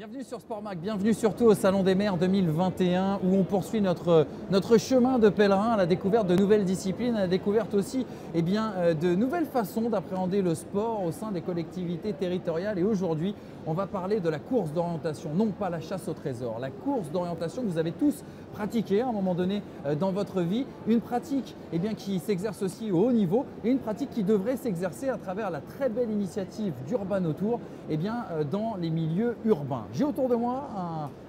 Bienvenue sur Sportmac, bienvenue surtout au Salon des Mers 2021 où on poursuit notre chemin de pèlerin à la découverte de nouvelles disciplines, à la découverte aussi de nouvelles façons d'appréhender le sport au sein des collectivités territoriales. Et aujourd'hui, on va parler de la course d'orientation, non pas la chasse au trésor, la course d'orientation que vous avez tous pratiquée à un moment donné dans votre vie. Une pratique qui s'exerce aussi au haut niveau et une pratique qui devrait s'exercer à travers la très belle initiative d'Urbanotour dans les milieux urbains. J'ai autour de moi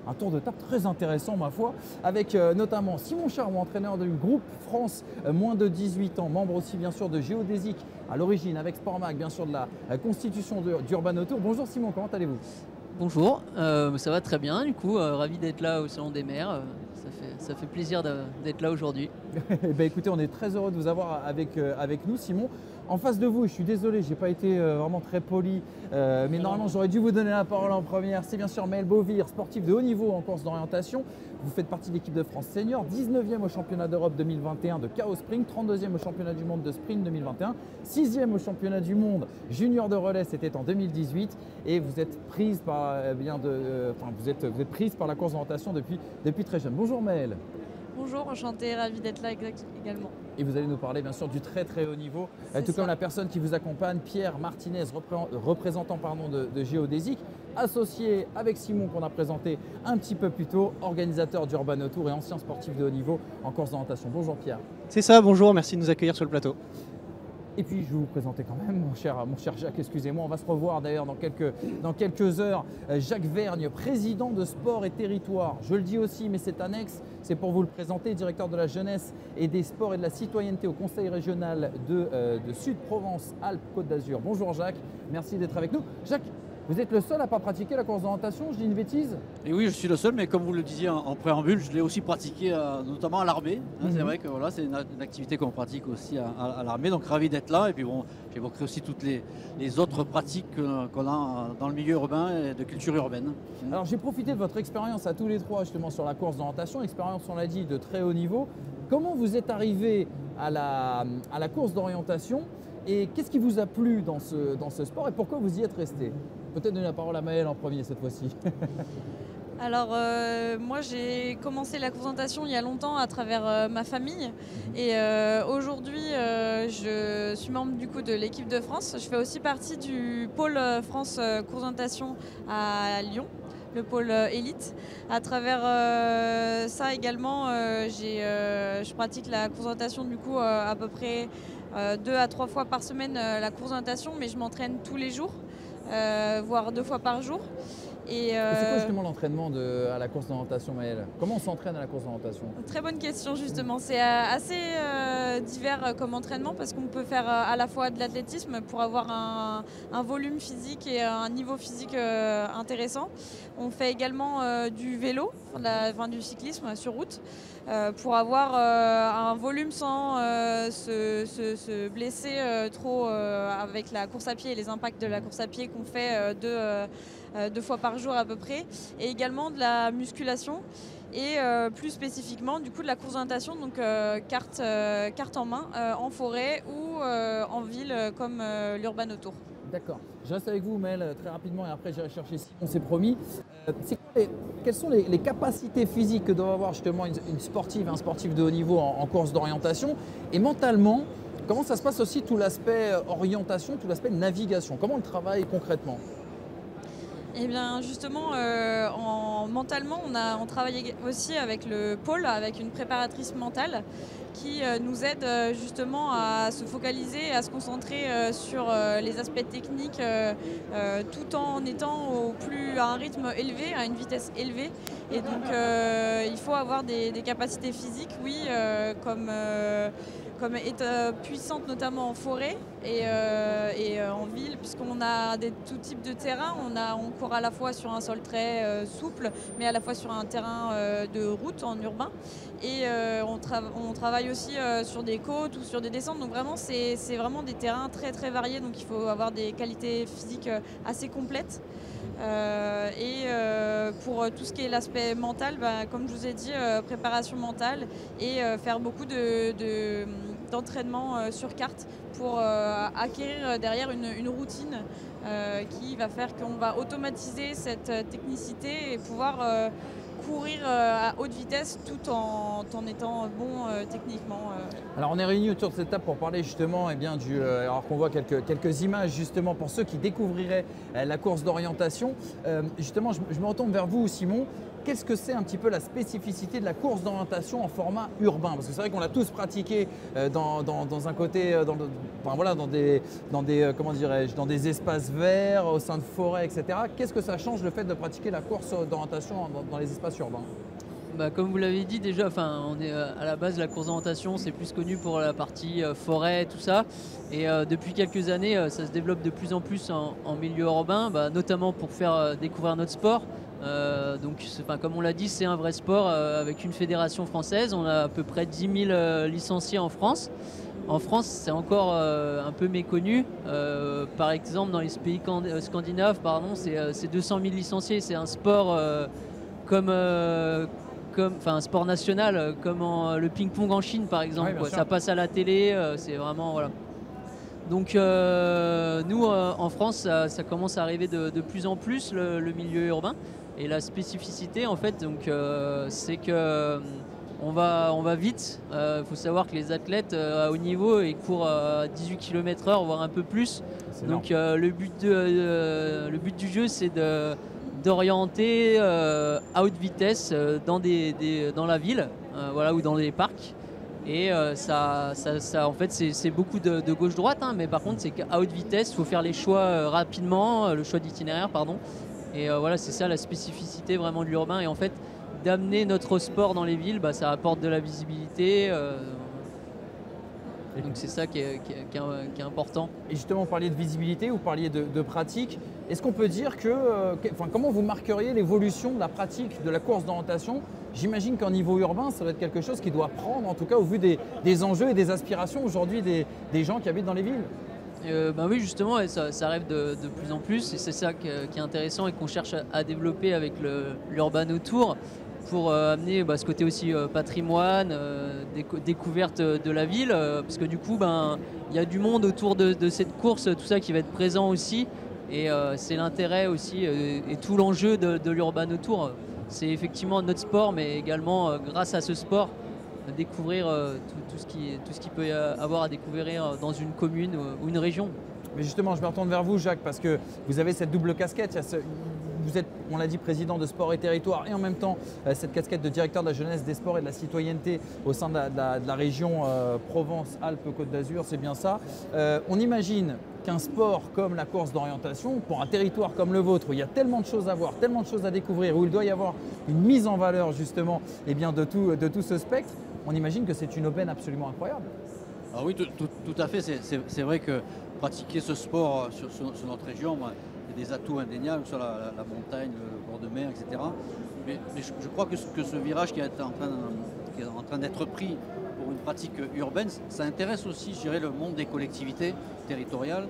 un tour de table très intéressant ma foi, avec notamment Simon Charroux, entraîneur du groupe France moins de 18 ans, membre aussi bien sûr de Géodésique à l'origine avec Sportmac, bien sûr de la constitution d'Urbanotour. Bonjour Simon, comment allez-vous? Bonjour, ça va très bien du coup, ravi d'être là au Salon des Mers, ça fait plaisir d'être là aujourd'hui. Écoutez, on est très heureux de vous avoir avec nous Simon. En face de vous, je suis désolé, je n'ai pas été vraiment très poli, mais normalement j'aurais dû vous donner la parole en première. C'est bien sûr Maël Beauvir, sportif de haut niveau en course d'orientation. Vous faites partie de l'équipe de France senior, 19e au championnat d'Europe 2021 de Chaos Spring, 32e au championnat du monde de sprint 2021, 6e au championnat du monde junior de relais, c'était en 2018. Et vous êtes prise par, vous êtes prise par la course d'orientation depuis très jeune. Bonjour Maël. Bonjour, enchantée, ravie d'être là également. Et vous allez nous parler bien sûr du très très haut niveau, tout comme la personne qui vous accompagne, Pierre Martinez, représentant de Géodésique, associé avec Simon qu'on a présenté un petit peu plus tôt, organisateur d'Urbanotour et ancien sportif de haut niveau en course d'orientation. Bonjour Pierre. C'est ça, bonjour, merci de nous accueillir sur le plateau. Et puis je vais vous présenter quand même mon cher Jacques, excusez-moi, on va se revoir d'ailleurs dans quelques heures. Jacques Vergne, président de Sport et Territoire, je le dis aussi mais c'est annexe, c'est pour vous le présenter, directeur de la jeunesse et des sports et de la citoyenneté au Conseil régional de Sud-Provence-Alpes-Côte d'Azur. Bonjour Jacques, merci d'être avec nous. Jacques, vous êtes le seul à ne pas pratiquer la course d'orientation, je dis une bêtise? Et oui, je suis le seul, mais comme vous le disiez en préambule, je l'ai aussi pratiqué notamment à l'armée. C'est vrai que voilà, c'est une activité qu'on pratique aussi à l'armée, donc ravi d'être là. Et puis bon, j'évoquerai aussi toutes les autres pratiques qu'on a dans le milieu urbain et de culture urbaine. Alors j'ai profité de votre expérience à tous les trois justement sur la course d'orientation, expérience on l'a dit de très haut niveau. Comment vous êtes arrivé à la course d'orientation et qu'est-ce qui vous a plu dans ce sport et pourquoi vous y êtes resté? Peut-être donner la parole à Maël en premier cette fois-ci. Alors moi j'ai commencé la course d'orientation il y a longtemps à travers ma famille et aujourd'hui je suis membre du coup de l'équipe de France. Je fais aussi partie du pôle France course d'orientation à Lyon, le pôle élite. À travers ça également, je pratique la course d'orientation du coup à peu près 2 à 3 fois par semaine la course d'orientation, mais je m'entraîne tous les jours, voire 2 fois par jour. Et c'est quoi justement l'entraînement à la course d'orientation Maël? Comment on s'entraîne à la course d'orientation? Très bonne question justement, c'est assez divers comme entraînement parce qu'on peut faire à la fois de l'athlétisme pour avoir un volume physique et un niveau physique intéressant. On fait également du vélo, du cyclisme sur route pour avoir un volume sans se blesser trop avec la course à pied et les impacts de la course à pied qu'on fait 2 fois par jour à peu près, et également de la musculation et plus spécifiquement du coup de la course d'orientation, donc carte en main en forêt ou en ville comme l'Urbanotour. D'accord. Je reste avec vous Maël très rapidement et après j'irai chercher Simon, on s'est promis. Quelles sont les capacités physiques que doit avoir justement une sportive, un sportif de haut niveau en course d'orientation, et mentalement, comment ça se passe aussi tout l'aspect orientation, tout l'aspect navigation? Comment on le travaille concrètement? Eh bien justement, mentalement, on travaille aussi avec le pôle, avec une préparatrice mentale qui nous aide justement à se focaliser et à se concentrer sur les aspects techniques tout en étant à un rythme élevé, à une vitesse élevée. Et donc il faut avoir des capacités physiques, oui, comme être puissante notamment en forêt et en ville, puisqu'on a tout type de terrain. On court à la fois sur un sol très souple, mais à la fois sur un terrain de route en urbain. Et on travaille aussi sur des côtes ou sur des descentes. Donc vraiment, c'est vraiment des terrains très très variés. Donc il faut avoir des qualités physiques assez complètes. Pour tout ce qui est l'aspect mental, comme je vous ai dit, préparation mentale et faire beaucoup d'entraînement sur carte pour acquérir derrière une routine qui va faire qu'on va automatiser cette technicité et pouvoir courir à haute vitesse tout en étant bon techniquement. Alors on est réunis autour de cette table pour parler justement alors qu'on voit quelques images justement pour ceux qui découvriraient la course d'orientation. Justement, je me retourne vers vous, Simon. Qu'est-ce que c'est un petit peu la spécificité de la course d'orientation en format urbain? Parce que c'est vrai qu'on l'a tous pratiqué dans un côté, dans des espaces verts, au sein de forêts, etc. Qu'est-ce que ça change le fait de pratiquer la course d'orientation dans les espaces urbains? Comme vous l'avez dit déjà, on est à la base de la course d'orientation, c'est plus connu pour la partie forêt, tout ça. Et depuis quelques années, ça se développe de plus en plus en milieu urbain, notamment pour faire découvrir notre sport. Comme on l'a dit, c'est un vrai sport avec une fédération française. On a à peu près 10 000 licenciés en France. En France, c'est encore un peu méconnu. Par exemple, dans les pays scandinaves, c'est 200 000 licenciés. C'est un sport un sport national, comme le ping-pong en Chine, par exemple. Oui, ça passe à la télé, c'est vraiment... Voilà. Donc nous, en France, ça commence à arriver de plus en plus, le milieu urbain. Et la spécificité, en fait, c'est que on va vite. Il faut savoir que les athlètes à haut niveau, ils courent à 18 km/h, voire un peu plus. Donc le but du jeu, c'est d'orienter à haute vitesse dans la ville, ou dans les parcs. Et en fait, c'est beaucoup de gauche-droite, mais par contre, c'est qu'à haute vitesse, il faut faire les choix rapidement, le choix d'itinéraire, pardon. Et c'est ça la spécificité vraiment de l'urbain. Et en fait, d'amener notre sport dans les villes, ça apporte de la visibilité. Donc c'est ça qui est important. Et justement, vous parliez de visibilité, vous parliez de pratique. Est-ce qu'on peut dire comment vous marqueriez l'évolution de la pratique de la course d'orientation? J'imagine qu'en niveau urbain, ça doit être quelque chose qui doit prendre, en tout cas au vu des enjeux et des aspirations aujourd'hui des gens qui habitent dans les villes. Oui, justement, ça arrive de plus en plus, et c'est ça qui est intéressant et qu'on cherche à développer avec l'Urban Autour pour amener ce côté aussi patrimoine, découverte de la ville, parce que du coup, il y a du monde autour de cette course, tout ça qui va être présent aussi, et c'est l'intérêt aussi et tout l'enjeu de l'Urban Autour. C'est effectivement notre sport, mais également grâce à ce sport, découvrir tout ce qu'il peut y avoir à découvrir dans une commune ou une région. Mais justement, je me retourne vers vous, Jacques, parce que vous avez cette double casquette. Vous êtes, on l'a dit, président de Sport et Territoire et en même temps cette casquette de directeur de la jeunesse, des sports et de la citoyenneté au sein de la région Provence-Alpes-Côte d'Azur, c'est bien ça. On imagine qu'un sport comme la course d'orientation, pour un territoire comme le vôtre, où il y a tellement de choses à voir, tellement de choses à découvrir, où il doit y avoir une mise en valeur justement de tout ce spectre, on imagine que c'est une aubaine absolument incroyable. Ah oui, tout à fait. C'est vrai que pratiquer ce sport sur notre région, il y a des atouts indéniables sur la montagne, le bord de mer, etc. Mais je crois que ce virage qui est en train d'être pris pour une pratique urbaine, ça intéresse aussi, je dirais, le monde des collectivités territoriales,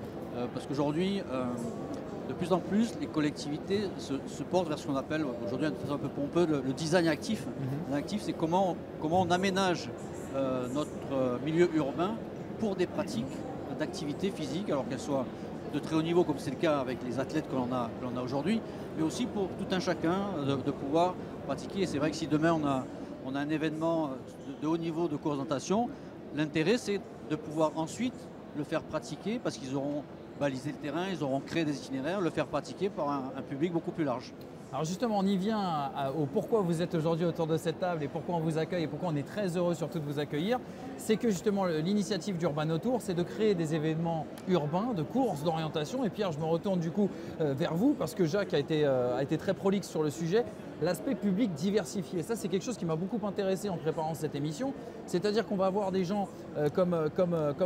parce qu'aujourd'hui, de plus en plus, les collectivités se portent vers ce qu'on appelle aujourd'hui un peu pompeux le design actif. L'actif, c'est comment on aménage notre milieu urbain pour des pratiques d'activité physique, alors qu'elles soient de très haut niveau, comme c'est le cas avec les athlètes que l'on a aujourd'hui, mais aussi pour tout un chacun de pouvoir pratiquer. Et c'est vrai que si demain on a un événement de haut niveau de course d'orientation, l'intérêt c'est de pouvoir ensuite le faire pratiquer parce qu'ils auront balisé le terrain, ils auront créé des itinéraires, le faire pratiquer par un public beaucoup plus large. Alors justement, on y vient au pourquoi vous êtes aujourd'hui autour de cette table et pourquoi on vous accueille et pourquoi on est très heureux surtout de vous accueillir. C'est que justement l'initiative d'Urban Autour, c'est de créer des événements urbains, de courses d'orientation. Et Pierre, je me retourne du coup vers vous parce que Jacques a été très prolixe sur le sujet. L'aspect public diversifié, ça c'est quelque chose qui m'a beaucoup intéressé en préparant cette émission. C'est-à-dire qu'on va avoir des gens comme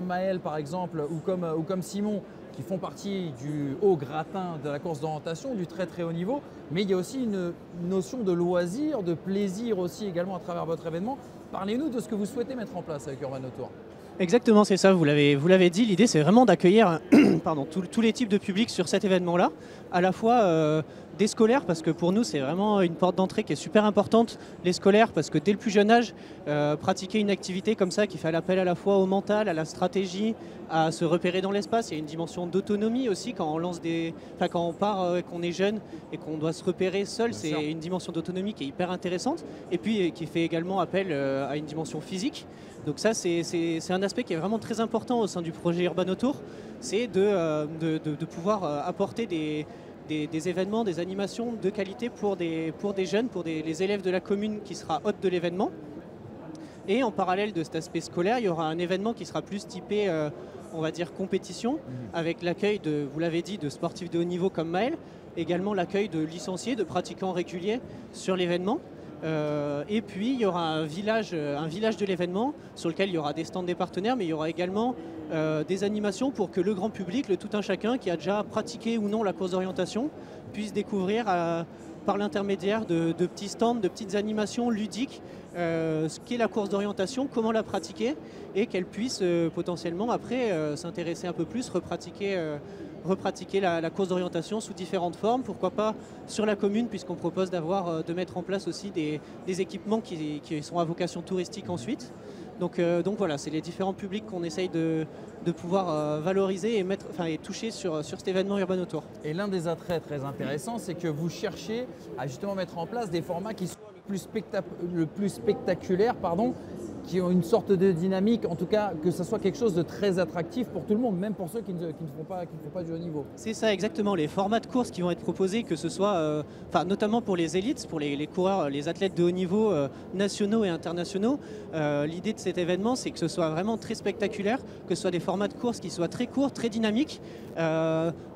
Maël par exemple ou comme Simon qui font partie du haut gratin de la course d'orientation, du très très haut niveau, mais il y a aussi une notion de loisir, de plaisir aussi également à travers votre événement. Parlez-nous de ce que vous souhaitez mettre en place avec Urban Autour. Exactement, c'est ça, vous l'avez dit, l'idée c'est vraiment d'accueillir tous les types de publics sur cet événement-là, à la fois des scolaires, parce que pour nous c'est vraiment une porte d'entrée qui est super importante, les scolaires, parce que dès le plus jeune âge, pratiquer une activité comme ça qui fait l'appel à la fois au mental, à la stratégie, à se repérer dans l'espace, il y a une dimension d'autonomie aussi quand on lance quand on part, qu'on est jeune et qu'on doit se repérer seul, c'est une dimension d'autonomie qui est hyper intéressante, et puis qui fait également appel à une dimension physique. Donc ça c'est un aspect qui est vraiment très important au sein du projet Urbanotour, c'est de pouvoir apporter des événements, des animations de qualité pour des jeunes, pour les élèves de la commune qui sera hôte de l'événement. Et en parallèle de cet aspect scolaire, il y aura un événement qui sera plus typé, on va dire, compétition, avec l'accueil de, vous l'avez dit, de sportifs de haut niveau comme Maël, également l'accueil de licenciés, de pratiquants réguliers sur l'événement. Et puis il y aura un village de l'événement sur lequel il y aura des stands des partenaires, mais il y aura également des animations pour que le grand public, le tout un chacun qui a déjà pratiqué ou non la course d'orientation, puisse découvrir par l'intermédiaire de petits stands, de petites animations ludiques, ce qu'est la course d'orientation, comment la pratiquer, et qu'elle puisse potentiellement après s'intéresser un peu plus, repratiquer la course d'orientation sous différentes formes, pourquoi pas sur la commune, puisqu'on propose de mettre en place aussi des équipements qui sont à vocation touristique ensuite. Donc voilà, c'est les différents publics qu'on essaye de pouvoir valoriser et toucher sur cet événement Urbanotour. Et l'un des attraits très intéressants, c'est que vous cherchez à justement mettre en place des formats qui soient le plus spectaculaires, qui ont une sorte de dynamique, en tout cas que ce soit quelque chose de très attractif pour tout le monde, même pour ceux qui ne font pas du haut niveau. C'est ça exactement, les formats de course qui vont être proposés, que ce soit, notamment pour les élites, pour les coureurs, les athlètes de haut niveau nationaux et internationaux. L'idée de cet événement, c'est que ce soit vraiment très spectaculaire, que ce soit des formats de course qui soient très courts, très dynamiques,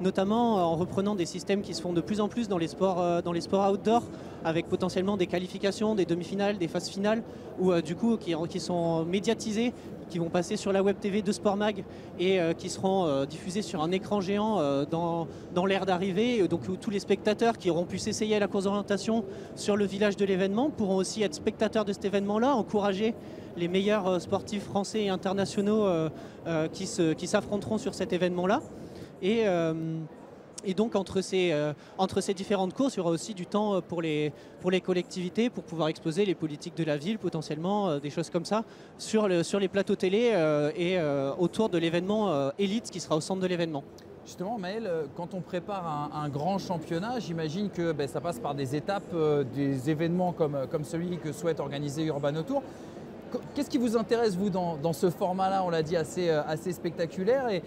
notamment en reprenant des systèmes qui se font de plus en plus dans les sports outdoor, avec potentiellement des qualifications, des demi-finales, des phases finales, ou du coup qui sont médiatisés, qui vont passer sur la web TV de Sportmag et qui seront diffusés sur un écran géant dans l'aire d'arrivée. Donc où tous les spectateurs qui auront pu s'essayer à la course d'orientation sur le village de l'événement pourront aussi être spectateurs de cet événement-là, encourager les meilleurs sportifs français et internationaux qui s'affronteront sur cet événement-là. Et donc entre ces différentes courses, il y aura aussi du temps pour les collectivités, pour pouvoir exposer les politiques de la ville, potentiellement, des choses comme ça, sur les plateaux télé et autour de l'événement élite qui sera au centre de l'événement. Justement, Maël, quand on prépare un grand championnat, j'imagine que ça passe par des étapes, des événements comme celui que souhaite organiser Urbanotour. Qu'est-ce qui vous intéresse, vous, dans ce format-là, on l'a dit, assez spectaculaire, et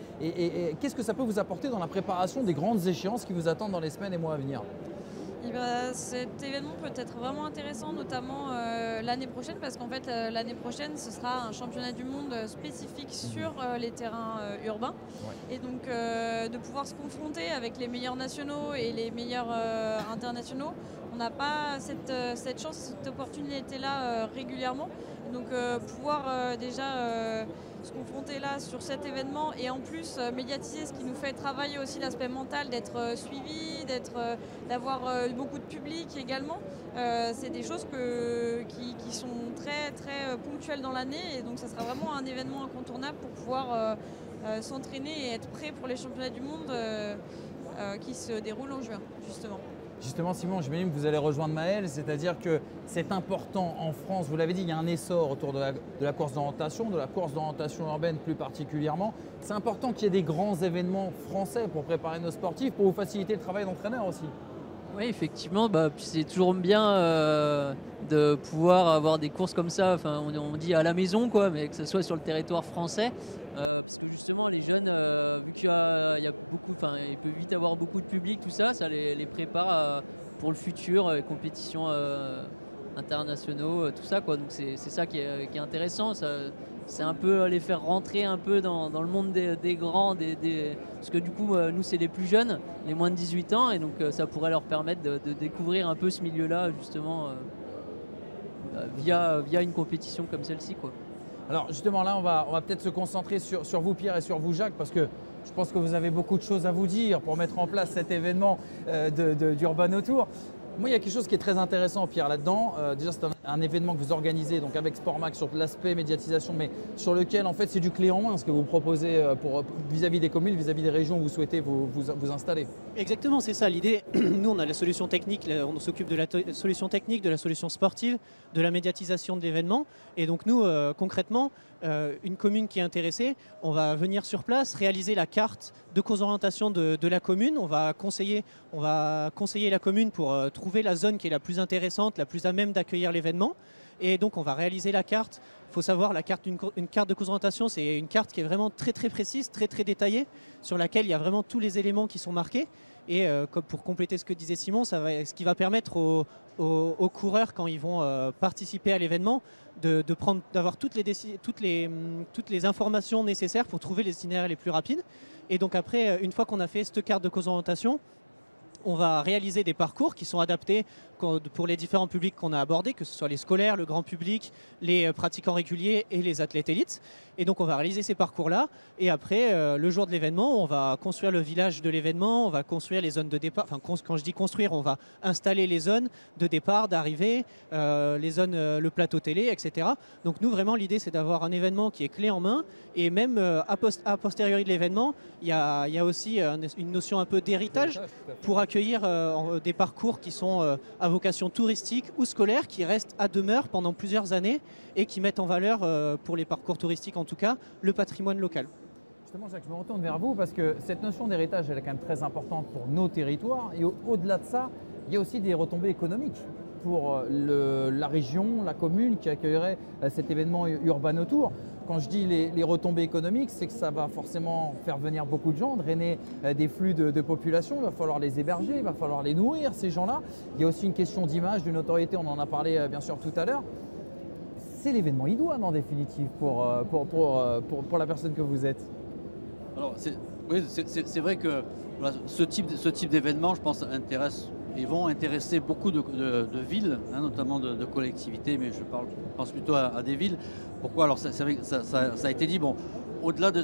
qu'est-ce que ça peut vous apporter dans la préparation des grandes échéances qui vous attendent dans les semaines et mois à venir? Cet événement peut être vraiment intéressant, notamment l'année prochaine, parce qu'en fait l'année prochaine ce sera un championnat du monde spécifique sur les terrains urbains. Ouais. Et donc de pouvoir se confronter avec les meilleurs nationaux et les meilleurs internationaux, on n'a pas cette chance, cette opportunité-là régulièrement. Et donc pouvoir déjà se confronter là sur cet événement et en plus médiatiser, ce qui nous fait travailler aussi l'aspect mental, d'être suivi, d'avoir beaucoup de public également. C'est des choses qui sont très très ponctuelles dans l'année, et donc ça sera vraiment un événement incontournable pour pouvoir s'entraîner et être prêt pour les championnats du monde qui se déroulent en juin justement. Justement, Simon, j'imagine que vous allez rejoindre Maël, c'est-à-dire que c'est important en France, vous l'avez dit, il y a un essor autour de la course d'orientation, de la course d'orientation urbaine plus particulièrement. C'est important qu'il y ait des grands événements français pour préparer nos sportifs, pour vous faciliter le travail d'entraîneur aussi. Oui, effectivement, c'est toujours bien de pouvoir avoir des courses comme ça, on dit à la maison, quoi, mais que ce soit sur le territoire français. Parce que justement les jeunes, vu qu'il y a beaucoup, il peut vite avoir beaucoup de public, tout ça, ça les prépare pour le futur, les compétitions internationaux, tout ça, quoi. Donc c'est ça qui est intéressant. C'est un peu les faire rentrer un peu dans le monde des grands, parce que du coup nous c'est les plus jeunes, les moins de 18 ans, et donc ça pourrait leur permettre de découvrir un peu ce milieu-là justement via une compétition comme celle-ci, quoi. Alors justement là, on va peut-être se concentrer sur vous, Pierre, et sur vous, Jacques, parce que je pense que vous avez beaucoup de choses à vous dire pour mettre en place cet événement d'Urbanotour. Moi, il y a quelque chose qui est très intéressant, Pierre, là-dedans. Déjà, c'est un un événement que vous organisez donc avec Sportmax sur l'aspect médiatisation, mais sur lequel en fait c'est du clé en main ce que vous proposez vis-à-vis des communes, vis-à-vis des régions où vous souhaitez vous installer. Exactement, c'est ça l'idée. Nous, on a la solution technique, on s'occupe de la solution technique, de la solution sportive, de la médiatisation de l'événement. Et donc nous, concrètement, une commune qui est intéressée, on va venir sur place, réaliser la carte de cause d'orientation de la commune. On va conseiller la commune pour trouver la zone qui est la plus intéressante, la plus à même d'accueillir l'événement. Et donc on va réaliser la carte. Il faut savoir, une carte de cause d'orientation, c'est une carte qui est vraiment très très précise, très très détaillée, sur laquelle il y a vraiment tous les éléments qui sont marqués. Et comme pour compléter ce que disait Simon, ce qui va permettre aux coureurs, quand ils vont participer à l'événement, d'avoir toutes les informations nécessaires pour trouver les itinéraires les plus rapides. Et donc après, une fois qu'on a fait cette carte de cause d'orientation, on va réaliser des parcours qui sont adaptés pour les différents publics qu'on a abordés, que ce soit les scolaires, le grand public, les pratiquants réguliers et les athlètes élites. Et donc on va réaliser ces parcours-là. Et après, le jour de l'événement, on va construire le village de l'événement, on va construire les zones de départ. Enfin, quand je dis construire, on va installer les zones de départ, d'arrivée, les zones, le plateau télé, etc. Donc nous, vraiment, l'idée, c'est d'avoir un événement qui est clé en main. Et même a posteriori de l'événement, il y a aussi une notion un peu d'héritage pour accueillir des parcours qui sont à vocation touristique ou scolaire, qui restent à demeure pendant plusieurs années et qui mettent en valeur, pour les parcours touristiques en tout cas, le patrimoine local. Justement, Jacques, je me retourne vers vous parce que cette notion d'héritage, elle est quand même très importante pour nos territoires. Et au-delà de ça, il y a aussi des retombées économiques pour la région, la commune qui accueillerait cet événement Urban Tour. Quand je dis les retombées économiques, c'est que ça va forcément faire venir beaucoup de gens, drainer des flux de population. Il va falloir les héberger, il va falloir les nourrir, ces gens-là. Il y a aussi une question d'image, de notoriété, on en a parlé bien sûr tout à l'heure. C'est l'événement idoine en définitive pour la personne que vous êtes. Alors, c'est vrai que voilà, ce type d'événement, je pense, vont intéresser beaucoup de villes, hein, notamment de collectivités, mais je pense plutôt à des villes. Pourquoi? Alors, c'est vrai que ça a été dit, bon, au-delà de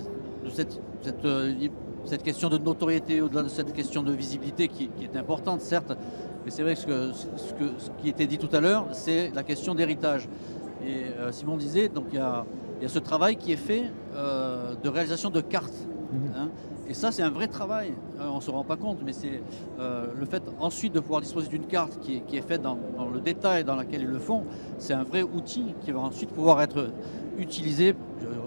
cette question de notoriété, au-delà de cette question de visibilité qui est importante, certes, mais c'est vrai que ce qui était dit tout à l'heure, c'est la question d'héritage. Et Simon disait, donc il y a ce travail qui est fait de réalisation de cartes. Hein. Et ça, c'est un vrai travail. On ne se rend pas compte, mais c'est le fait ensuite de pouvoir disposer d'une carte qui est faite dans le détail dans laquelle ils le font, c'est un vrai outil qui va ensuite pouvoir être utilisé,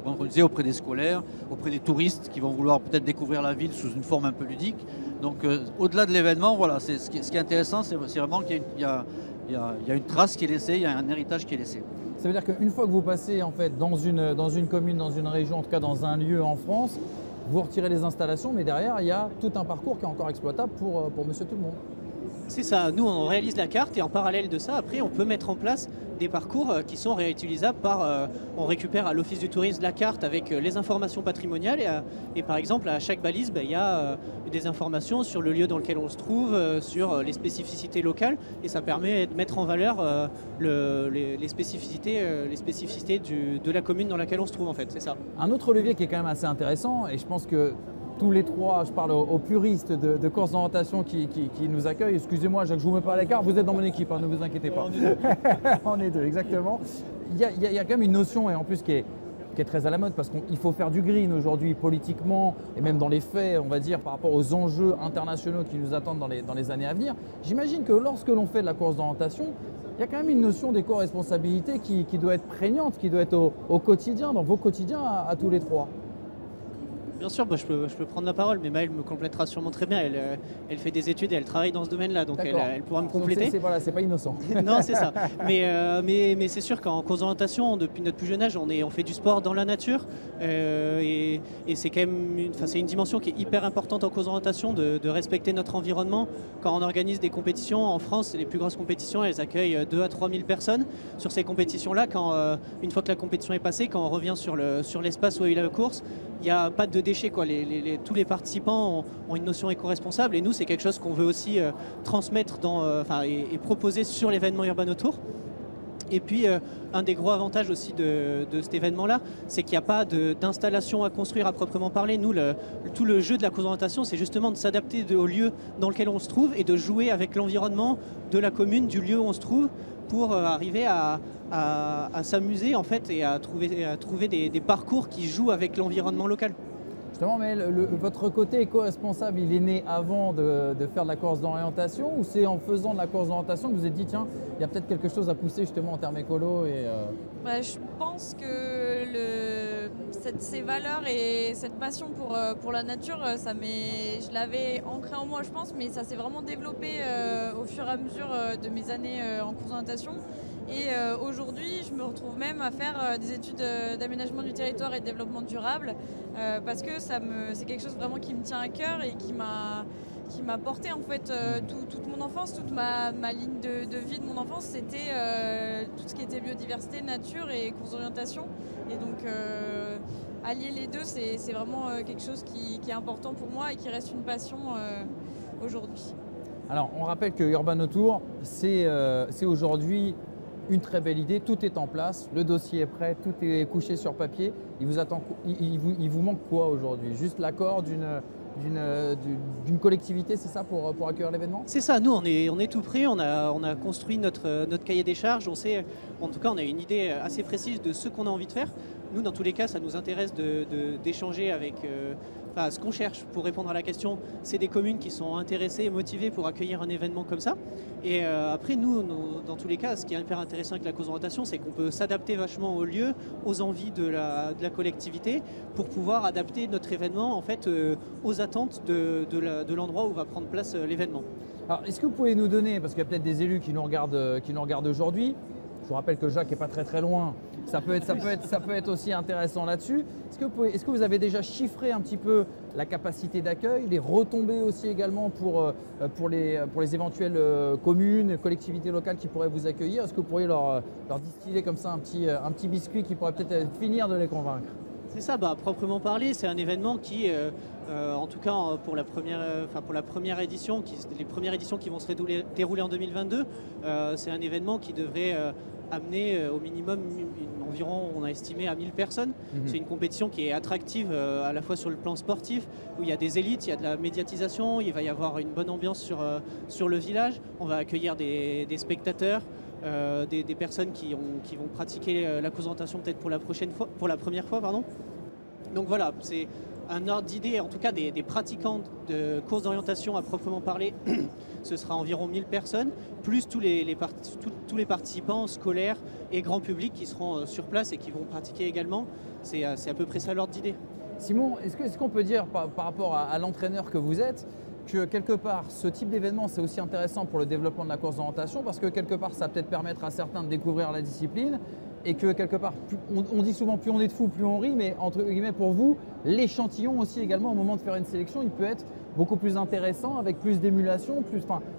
comme on le disait, auprès des scolaires, auprès des touristes qui vont vouloir peut-être découvrir la ville sous une forme un peu ludique. Donc au-delà de l'événement, voilà, ce qui est intéressant, c'est vraiment qu'il y a une trace qui est laissée, il y a un héritage qui est laissé. Ça veut dire qu'une fois que vous passez en fait dans une commune, dans une région, en tout cas dans un lieu en France, vous retirez les installations, mais derrière, il y a tout un parcours qui est encore exploitable pour Monsieur Tout-le-Monde. C'est ça, nous on réalise la carte et en parallèle de ça, après on peut mettre en place des parcours qui sont réutilisables on récupère à l'Office du tourisme la carte avec les informations patrimoniales et par exemple à chaque balise, il y a des informations sur le lieu dans lequel on se trouve, sur les spécificités locales et ça permet de mettre en valeur les spécificités de la commune dans laquelle on se trouve en fait, c'est ça. Un autre levier qui est quand même assez intéressant et je pense que tous les trois, je parle aux puristes de course d'orientation qui nous accueillent. Excusez-moi, Jacques, je ne vous mets pas à l'écart, vous êtes dans mon équipe, hein, ne vous inquiétez pas. On est deux, exactement. Il y a quand même une notion, et en plus qui est très à la mode, parce qu'il faut faire du green aujourd'hui politiquement, et même dans les faits, on va dire, par rapport aux enjeux internationaux qui nous attendent dans les années à venir. J'imagine que lorsque l'on fait de la course d'orientation, il y a quand même une notion d'éco-responsabilité qui doit être prégnante, qui doit être au quotidien, dans vos quotidiens à tous les trois. Bien sûr, je peux prendre la parole, mais Maëlle me complétera sûrement très bien. Elle fait des études et elle travaille dans ce domaine-là, donc elle pourra me compléter. C'est pas innocent. Non, c'est ça. Mais c'est sûr qu'en course d'orientation, depuis notre plus jeune âge, on fait du sport dans la nature. Et c'est quand même une dimension qui est hyper importante en course d'orientation, de respecter notre environnement. Quand on organise des compétitions, en France, les plus grosses compétitions, elles accueillent 2 à 3 000 personnes. Sur ces compétitions-là, une fois que la compétition est passée, quand on revient sur l'espace où il y a eu la course, il n'y a pas de déchets, quoi. Tous les participants ont une notion éco-responsable et nous, c'est quelque chose qu'on veut aussi transmettre et proposer sur l'événement Urban Tour. Et puis, un des gros avantages aussi de cet événement-là, c'est qu'il n'y a pas d'installation à construire à proprement parler. Nous, tout le jeu de la course d'orientation, c'est justement de s'adapter au lieu dans lequel on se trouve et de jouer avec l'environnement de la commune, du lieu où on se trouve, pour arriver à s'amuser en fait et à trouver des parcours qui jouent avec l'environnement local. Justement, mais votre côté éco-responsable, il est né avant de faire de la course d'orientation, ou c'est en faisant de la course d'orientation que vous vous êtes dit tiens, il y a peut-être quelque chose à pousser justement en termes écolo Je pense que ces valeurs et cette passion pour la nature, je l'avais ancré en moi, je pense, mais ça s'est vraiment développé au fur et à mesure de mes années en course d'orientation. Et aujourd'hui, je me retrouve même à faire des études d'aménagement du territoire et de développement durable parce que c'est quelque chose vraiment qui me tient à cœur et qui m'a porté en fait toute mon enfance, toute ma ligne de vie de mon enfance, c'était tout ce qui était biodiversité, nature et course d'orientation. Et donc allier les deux, c'est vraiment quelque chose qui est important pour moi et qui reste une passion aujourd'hui. Alors, on rappelle que Urbanotour, c'est aujourd'hui une très belle idée, tout est en place, le dossier est prêt, tout est couché sur papier. Il vous manque quoi aujourd'hui? Juste l'accord d'une collectivité, c'est ça, pour accueillir l'événement? C'est ça, nous on est tout prêt, on a construit notre cahier des charges, on sait, en tout cas on a une idée assez précise de ce qu'on a envie de faire. Nous dans tous les cas ça nous intéresse d'échanger avec... ce qu'on cherche pour répondre à la question, c'est des communes qui sont intéressées et motivées pour accueillir un événement comme ça. Et après, nous, dans tous les cas, ce qui est hyper intéressant avec la course d'orientation, c'est qu'on peut s'adapter vachement au lieu, aux envies de la collectivité, pour pouvoir adapter notre événement en fait, aux attentes de l'endroit où va prendre place l'événement. Alors, est-ce que vous pouvez nous donner, parce qu'il y a peut-être des élus qui nous regardent aujourd'hui, je vous rappelle que Jacques n'est pas très loin, ça peut être aussi intéressant là-dessus. Est-ce que vous avez déjà chiffré un petit peu la capacité d'accueil, les retombées aussi également pour les éventuelles communes, collectivités locales qui pourraient vous accueillir? Est-ce que vous pourriez leur distiller comme ça un petit biscuit qui pourrait peut-être finir de les convaincre? C'est ça, proprement parler, c'est un événement qui, en tout cas pour la première édition, les premières éditions qui vont se dérouler en 2022, c'est un événement qui devrait amener au minimum environ, on a estimé, à 1000 personnes. C'est une compétition qui est attractive à la fois sur le plan sportif, où il y a des élites, il y a de la médiatisation, il va y avoir une bonne ambiance sur le village, on va accueillir des spectateurs. Des personnes qui vont pratiquer la course d'orientation peut-être pour la première fois. Donc voilà, c'est un ordre d'idée, en tout cas des pratiquants de course d'orientation à proprement parler, ce sera environ 1000 personnes, plus tous les participants scolaires et grand public qui seront sur place et qui vont pratiquer également. C'est à peu près ça l'ordre d'idée. Simon, est-ce qu'on peut dire par rapport à l'entraîneur que vous êtes, que quelque part, ce type d'événement, c'est aussi intéressant pour le développement de la course d'orientation parce que quelque part, ça va peut-être permettre à certains de découvrir la discipline et que quelque part, on dit souvent plus on est de fous, plus on rit, mais entre guillemets pour vous, l'échantillon aussi également au moment de faire une sélection, il peut être beaucoup plus intéressant, avec plus d'émulation,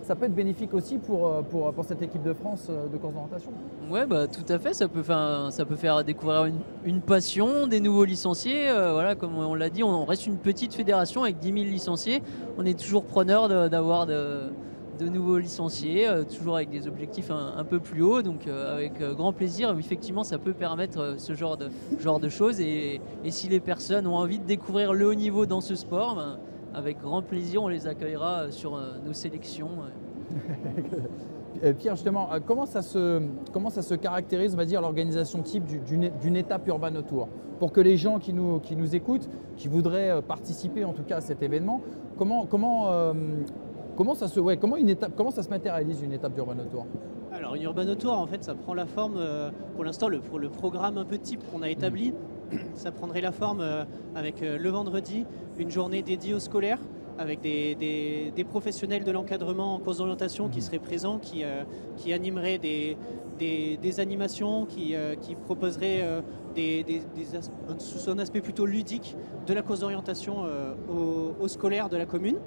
ça peut être bénéfique aussi pour cette équipe de France de course d'orientation. Ouais, tout à fait, ça peut faire découvrir une passion, des nouveaux licenciés. Voilà, comme on l'a dit, on reste une petite fédération avec 10 000 licenciés. On est toujours preneur d'avoir de nouveaux licenciés, toujours avec des objectifs un peu plus hauts, donc avec grand plaisir. Effectivement, ça peut permettre ce genre de choses et si les personnes ont envie de découvrir le haut niveau dans ce sport, avec grand plaisir, on les accueillera sur nos sélections. Pierre, justement, comment ça se caractérise, on va dire, l'organisation type d'une étape Urbanotour? Pour que les gens qui nous écoutent, qui voudraient participer en tout cas à cet événement, comment ça se matérialise une étape d'Urbanotour? Alors une Urbanotour, en fait, ça prend la forme, pour l'instant, pour le programme un peu type qu'on a établi, ça prendrait la forme avec le vendredi, une journée dédiée aux scolaires, avec des professionnels de l'encadrement en course d'orientation qui seraient présents, qui animeraient des animations, qui proposeraient sous un aspect plutôt ludique de la course d'orientation aux scolaires de la commune.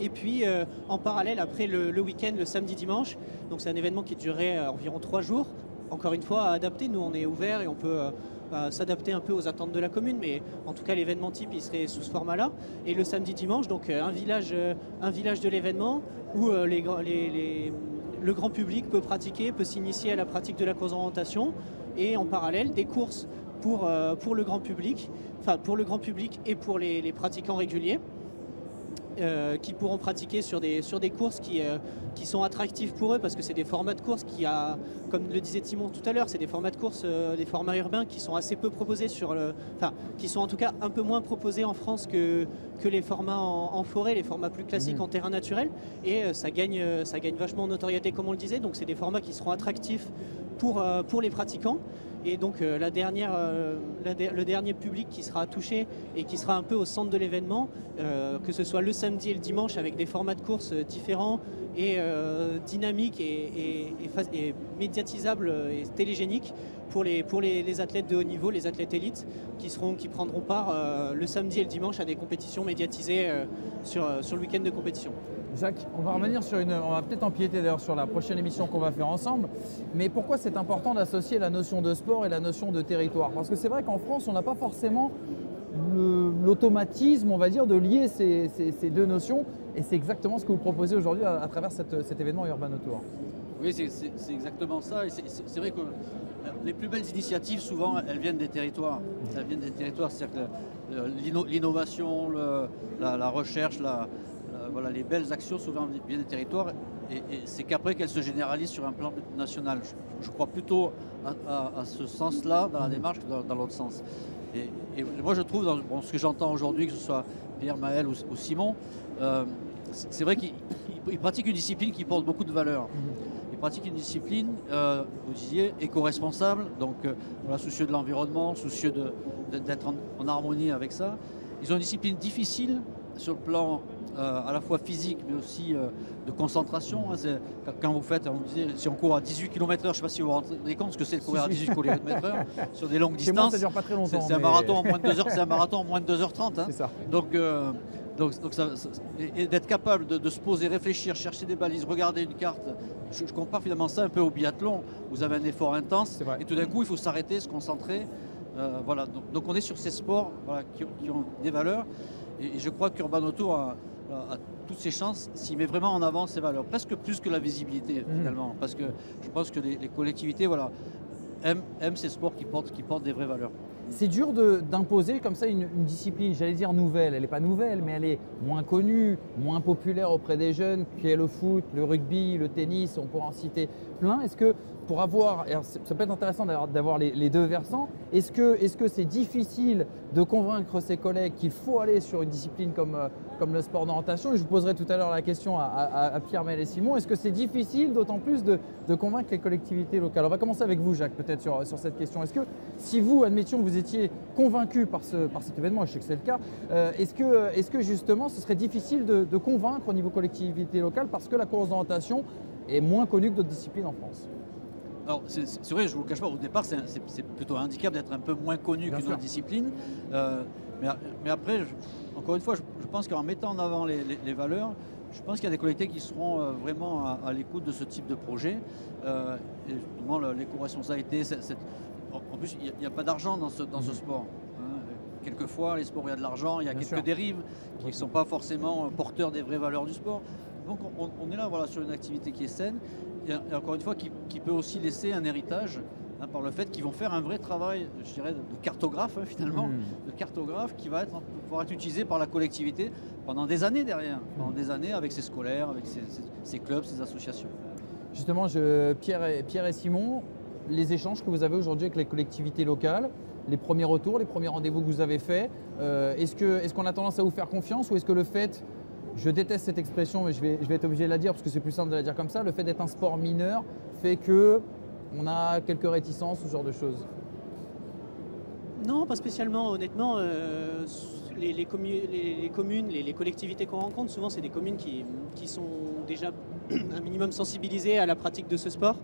Et puis en parallèle, après le week-end, le samedi-dimanche, donc c'est un événement qui durerait environ 3 jours. Encore une fois, à adapter, nous on est ouvert et on peut s'adapter un peu aux attentes de la commune, mais en tout cas l'événement type il serait sous ce format-là. Et le samedi-dimanche, donc un village de l'événement où le grand public peut s'initier à la pratique de la course d'orientation, et en parallèle des courses pour le grand public, et pour les pratiquants réguliers. qui pourront pratiquer sur des courses qui sont attractives pour eux, parce que c'est des formats de course comme le disait Timon tout à l'heure, c'est des formats de course, des formats urbains qui sont assez peu proposés qui sont en tout cas un peu moins proposés en France que les formats en forêt, les formats plus classiques en terrain naturel, et ça gagne vachement en notoriété comme on le disait, donc c'est des formats qui seront attractifs pour les pratiquants. Et donc le dernier public qui sera touché et qui sera un peu au centre de l'événement, que ce soit le samedi et le dimanche, avec des formats de course différents et dynamiques et médiatisables et télégéniques pour les athlètes de haut niveau, les athlètes élites qui prendront part le samedi et le dimanche à des compétitions médiatisées sur le week-end de compétition. Jacques, on va revenir on va peut-être empiéter d'ailleurs sur la prochaine émission qu'on va faire ensemble, mais pourquoi c'est important d'associer la notion de sport et la notion de territoire? Parce que c'est vrai qu'en France, on n'a pas forcément l'automatisme, on va dire, de lier ces deux notions, et c'est exactement ce que vous proposez aujourd'hui à travers cet événement Urbano Tour. Oui, c'est exactement ça, et c'est vrai que les plus belles initiatives, souvent, elles viennent des territoires. Elles viennent des territoires, c'est-à-dire que l'innovation, la recherche, voilà, les belles actions souvent viennent des territoires, et c'est qu'après qu'elles se généralisent sur un plan national. Je crois plutôt à ce sens-là dans la démarche que dans l'autre sens. Et moi je trouve, dans ce que j'entends aujourd'hui, que ce soit Pierre, Maël ou Simon, c'est vrai qu'ils pratiquent une discipline qui porte beaucoup de valeurs. Ils pratiquent une discipline, vous disiez, éco-responsable, donc voilà, soucieux de l'environnement, soucieux d'être en harmonie avec ça. Ils ont une discipline difficile sur le plan à la fois physique mais aussi de concentration. Quand vous faites, on disait, si on court à 18 km/h, je ne sais pas si vous vous rendez compte ce que c'est de courir à 18 km/h sur des longues distances. Moi, ça dure pas très longtemps. C'est un marathon en moins de 2 heures, c'est un marathon en moins de 2h30. Hein. C'est ça. Donc et d'être capable de se poser, réfléchir, chercher des balises, regarder une carte. Je compare finalement ça un peu au biathlon. Vous avez un effort intense et tout d'un coup il faut s'arrêter, se concentrer. Voilà. Donc on est sur ces sports, voilà, qui ont des valeurs, et je crois qu'Urbano Tour a toutes ses chances s'il met vraiment en avant ces valeurs, presque plus que la visibilité finalement, parce que je pense que les collectivités, voilà, aiment ces sports qui portent des vraies valeurs. C'est dur d'imposer comme ça une discipline, j'allais dire nouvelle. Elle n'est pas nouvelle, mais elle est moins connue, moins populaire auprès des jeunes, qui est le foot, le rugby, le tennis, on pourra en citer plein. Est-ce que pour avoir, ça peut être intéressant d'avoir les deux versants, est-ce que c'est difficile de convaincre ses collègues qu'il faut aller sur une discipline comme le sport d'orientation? Et je vous poserai tout à l'heure la question à Pierre, Maël et Simon. Est-ce que c'est difficile d'autant plus de convaincre les collectivités locales? On va commencer avec vous, Jacques, peut-être sur cette question. Est-ce que si vous, admettions, vous étiez convaincu par cet événement, et je sais que c'est le cas, est-ce que justement ce serait difficile de convaincre au niveau collectivité locale parce que la course d'orientation est moins connue que d'autres disciplines en France? Alors c'est vrai, je ne vous le cache pas, au départ c'est plutôt un handicap d'être un peu moins connu qu'une autre discipline. Mais après, encore une fois, je pense qu'en mettant en avant les valeurs, je pense qu'il y a des collectivités qui seront vraiment à l'écoute de ce type de projet. Et justement, l'éco-responsabilité, en plus, il n'y a pas d'argent dans ce sport. Hein. Quelquefois, les sports, il y a de l'argent, il y a quelques dérives qui ne sont pas forcément porteurs des vraies valeurs du sport. Donc on est là, voilà, sur une activité qui est saine, et encore une fois qui peut aussi laisser un héritage, hein, par le fait qu'ils vont faire un vrai travail, je dirais, de cartographe, hein, finalement, de cartographe qui va pouvoir être utilisé par la collectivité pendant des années derrière, pendant des années avec ses scolaires, avec ses clubs, ses associations. Justement, Pierre et Simon, les échanges que vous avez aujourd'hui avec les collectivités locales, les premiers retours, les premiers rendez-vous que vous avez faits, est-ce qu'on a tendance à vous faire confiance, ou est-ce que le fait, je déteste cette expression, mais je vais être obligé de la dire parce que c'est plus simple de la dire comme ça, le fait d'être un sport mineur fait qu'on a quelques réticences, ce genre de choses? Non, pas spécialement. Honnêtement, les communes, les collectivités qu'on rencontre, souvent c'est des communes qui sont déjà un minimum sensibilisées à la pratique de ce sport,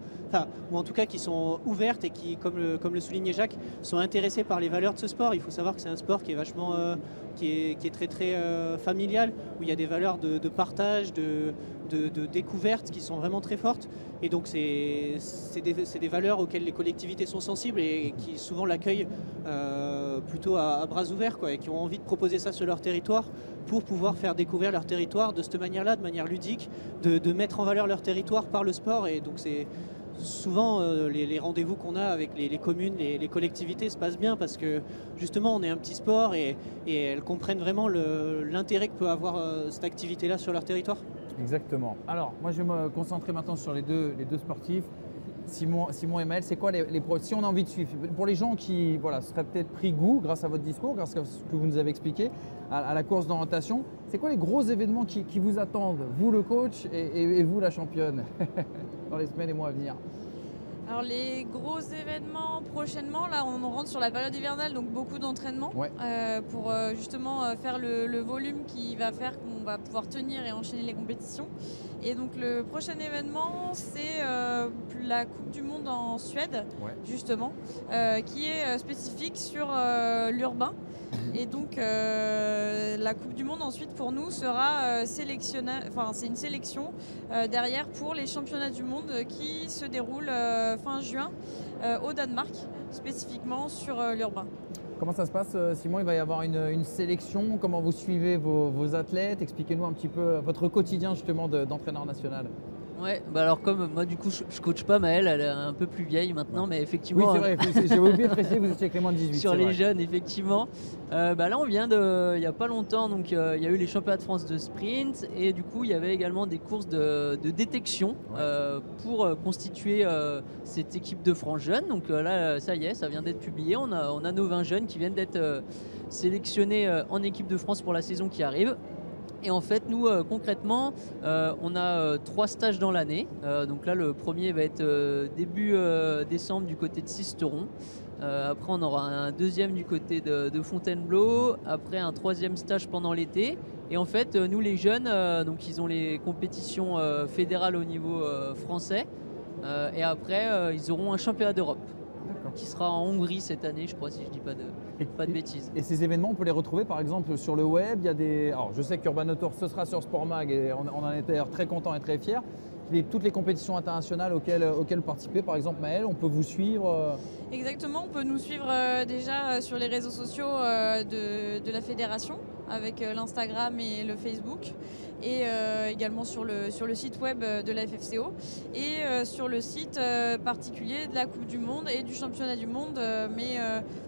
ou en tout cas qui sont ouvertes et qui, comme le soulignait Jacques, sont intéressées par les valeurs de ce sport. Il faut savoir que c'est un sport qui est vachement, qui est très très familial, où il y a des valeurs de partage, de découverte qui sont vraiment très fortes. Et donc c'est des valeurs auxquelles les collectivités sont sensibles et qui souvent l'accueillent plutôt à bras ouverts, quoi, et qui ont envie de proposer ça sur leur territoire pour pouvoir faire découvrir leur territoire de cette manière-là, de manière ludique, de mettre en valeur leur territoire par le sport. Et donc souvent les rendez-vous qu'on a avec les communes, les collectivités se passent bien parce que justement on est un petit sport et elles comprennent vraiment l'intérêt que peut avoir cette activité-là sur leur territoire. Exactement. Alors, moi, je vais me concentrer maintenant sur les deux sportifs. Simon et Maël, c'est quoi si on a envie de suivre? Pour les gens qui seraient peut-être pris goût grâce à votre discours, grâce à ce que vous nous avez expliqué, à la course d'orientation, c'est quoi les gros événements qui vous attendent, vous le coach et vous la championne, dans les semaines et mois à venir? Alors les gros événements prochainement, là on rentre sur la période hivernale, donc beaucoup d'entraînement pour justement faire le volume qui va faire qu'on va pouvoir tenir et enchaîner les compétitions. Et donc le prochain événement c'est la Coupe du Monde en Suède, justement, qui est spécifique sur l'urbain. Et donc la Coupe du Monde ensuite pour nous sera c'est une sélection derrière pour les championnats du monde qui se déroulent fin juin au Danemark, spécifiquement sur l'urbain. Comment ça se passe, Simon? Il va y avoir une sélection. Comment vous suivez vos athlètes? Expliquez-nous un petit peu votre quotidien justement d'entraîneur national. Ouais, bah alors comme moi du coup je coach pas Maëlle, elle est un peu plus vieille maintenant, mais effectivement. Oui, c'est vrai, j'ai oublié de préciser, vous étiez avec les moins de 18. Sur les jeunes, effectivement. Là on vient il n'y a pas longtemps, donc il y a eu les championnats de France de sprint et du coup il y avait également des courses de détection pour constituer cette équipe de France jeunes. Donc là ça y est, ça vient d'être publié, on a nos 20 jeunes qui viennent d'être sélectionnés en équipe de France pour la saison qui arrive. Et en fait, nous, concrètement, on a 3 stages dans l'année. Donc là, le premier va être début décembre du côté de Sisteron. Après, on aura un deuxième du côté de Fontainebleau. Après, un 3e stage pendant l'été. Et en fait, nous, les jeunes, donc ils ont les compétitions fédérales au niveau français. Et après, ils auront un championnat d'Europe qui sera en Hongrie cette année, je crois, si je dis pas de bêtises. Et ces événements, on peut les retrouver par exemple sur le web. Il y a des... Alors, je sais qu'Urban Autour, ce sera sur Sport Mag et on en est d'ailleurs très content et très fiers. Toutes les compétitions internationales auxquelles vous participez, par exemple Maëlle, on peut vous suivre Exactement, on peut nous suivre déjà sur les réseaux sociaux de la fédération avec l'Instagram et le Facebook et également sur le site web de la FFCO et sur le site particulier de la Coupe du Monde et du Championnat du Monde. Mais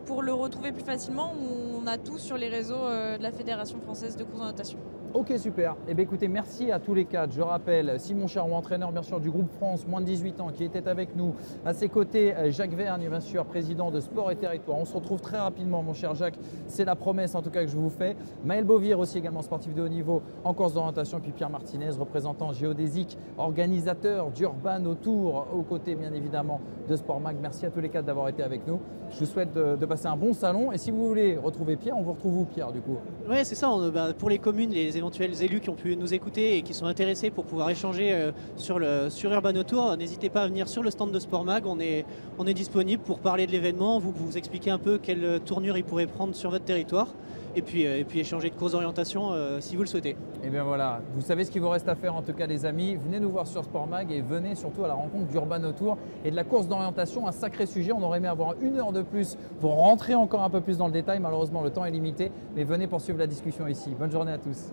pour le retrouver plus facilement, on a tout sur les réseaux de la Fédération française de course en natation. Ok, super. Eh bien, écoutez, merci à tous les 4. Je rappelle, Simon Charroux, entraîneur bien sûr du groupe France, moins de 18 ans, qui était avec nous. À ses côtés, Jacques Vergne, bien sûr, président de Sport et Territoire. On se retrouve très rapidement, mon cher Jacques. C'est la promesse, en tout cas, que je vous fais. Maël Beauvir, aussi également sportif de haut niveau en course d'orientation. Et puis Pierre Martinez, représentant géodésique, organisateur d'Urban Autour, aux côtés, bien évidemment, de Sport Mag. Merci à tous les 4 d'avoir été avec nous. Je vous souhaite de passer un bon salon. Et si vous voulez retrouver Pierre, on vous retrouve où, Pierre, du coup? Oui, c'est ça. Pour les communes, les éventuels élus qui ont pu nous écouter et qui sont intéressés pour pouvoir échanger sur Urban Autour, n'hésitez pas à venir sur le stand de Sport Mag. On est disponible pour parler de l'événement, vous expliquer un peu quelle tournure il pourrait prendre sur votre territoire et puis échanger de courses d'orientation si vous le souhaitez. Et bien voilà, vous savez ce qu'il vous reste à faire en tout cas les amis. Venez nous voir sur Sport Mag et venez surtout à la rencontre d'Urban Autour et de la course d'orientation, un sacré sujet. On aurait aimé avoir 1 heure de plus pour rentrer encore un peu plus dans le détail. Malheureusement, le temps est limité, mais venez poursuivre la discussion ici. Bonne journée à tous.